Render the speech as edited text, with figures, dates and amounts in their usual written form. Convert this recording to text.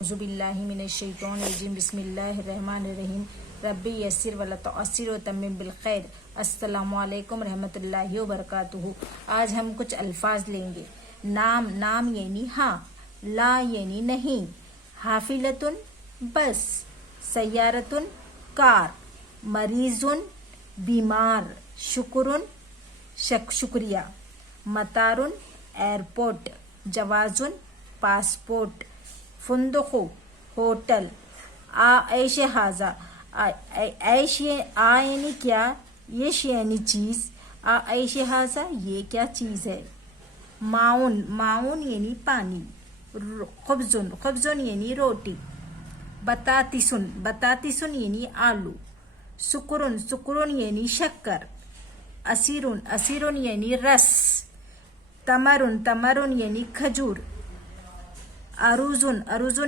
औज़ुबिल्लाहिमिनश्शैतानिर्रजीम बिस्मिल्लाहिर्रहमानिर्रहीम रब्बी यस्सिर वला तुअस्सिर व तम्मिम बिल खैर। अस्सलामु अलैकुम रहमतुल्लाहि व बरकातुहू। आज हम कुछ अल्फाज लेंगे। नाम, नाम यानी हाँ, ला यानी नहीं, हाफिलतुन बस, सय्यारतुन कार, मरीजुन बीमार, शुक्रुन शुक्रिया, मतारुन एयरपोर्ट, जवाजुन पासपोर्ट, फुंदुकु होटल, ऐश हाजा ऐश यानी क्या, यश यानी चीज, ऐश हाजा ये क्या चीज है। माउन, माउन यानी पानी, खुब्जुन, खुब्जुन यानी रोटी, बतातिसुन, बतातिसुन यानी आलू, सुकुरुन, सुकुरुन यानी शक्कर, असीरुन, असीरुन यानी रस, तमरुन, तमरुन यानी खजूर, अरुजुन, अरुजुन